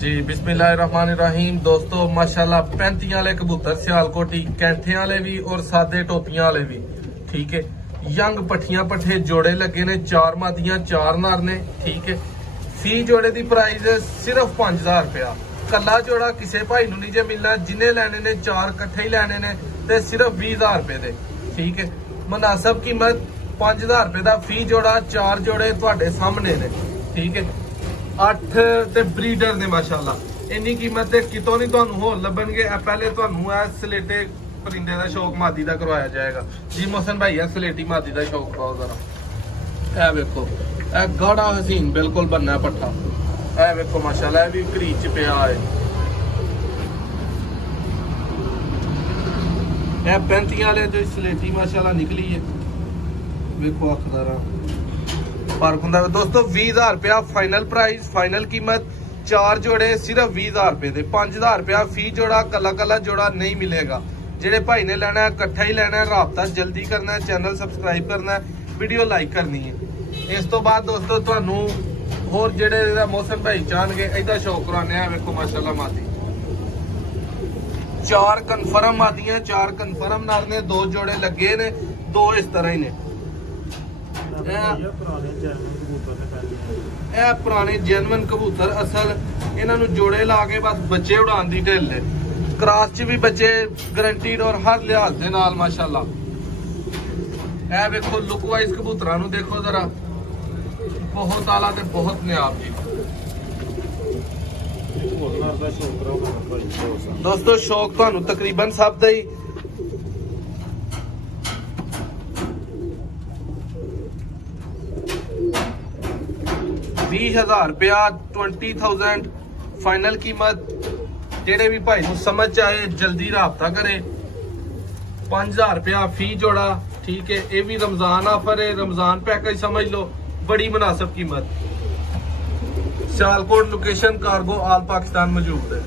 जी बिस्मिल्लाहिर्रहमानिर्रहीम। दोस्तों माशाल्लाह 35 वाले कबूतर सियालकोटी, कैंठे वाले भी और सादे टोपियां वाले भी, ठीक है। यंग पट्ठियां पट्ठे जोड़े लगे ने, 4 मादियां 4 नर ने, ठीक है। फी जोड़े की प्राइस सिर्फ 5000 रुपया। कला जोड़ा किसी भाई नूं नहीं जे मिलना, जिन्हें लैने ने 4 कट्ठे ही लैने ने ते सिर्फ 20000 रुपए दे, ठीक है। मुनासिब कीमत 5000 रुपए का फी जोड़ा, 4 जोड़े तुहाडे सामने ने, ठीक है। 8 ते ब्रीडर ने माशाल्लाह। इन्नी कीमत दे कितों नहीं तुहानू होर लभणगे। पहले तुहानू सलेटे परिंदे का शौक मादी का करवाया जाएगा जी। मोहसन भाई है सलेटी मादी का शौक पाओ जरा। ए वेखो ए गाढ़ा हसीन बिल्कुल बनना पट्ठा। ए वेखो माशाल्लाह भी क्रीच च पिया है। ए 35 वाले जो सलेटी माशाल्लाह निकली है, वेखो अखदारा फर्क होंगे दोस्तों। 20000 रुपया फाइनल प्राइस, फाइनल कीमत। 4 जोड़े सिर्फ 20000 रुपए दे। 5000 रुपया फी जोड़ा, कला कला जोड़ा नहीं मिलेगा। जेडे भाई ने लेना है कट्ठा ही लेना है, राबता जल्दी करना है, चैनल सबसक्राइब करना है, वीडियो लाइक करनी है। इस तो बाद दोस्तों तुहानू होर जेडे मौसम भाई चाहणगे इहदा शौक कराने आ। वेखो माशाल्लाह मादी 4 कन्फर्म मादियां, 4 कन्फर्म नर ने, 2 जोड़े लगे ने, 2 इस तरह ही ने। पुराने जेनवन कबूतर असल इन्हों जोड़े ला के बस बच्चे उड़ान की ढिल है। क्रॉस च भी बच्चे गारंटीड और हर लिहाज के नाल माशाल्लाह। ए वेखो लुक वाइज कबूतरां नूं देखो जरा, बहुत आला ते बहुत नियाब जी। दोस्तों शौक तुहानू तकरीबन सब दा ही 20000 रुपया, 20000 फाइनल कीमत। जेडे भी भाई को समझ आए जल्दी राबता करे। 5000 रुपया फी जोड़ा, ठीक है। ये भी रमजान ऑफर है, रमजान पैकेज समझ लो, बड़ी मुनासिब कीमत। Sialkot location, cargo all Pakistan मौजूद है।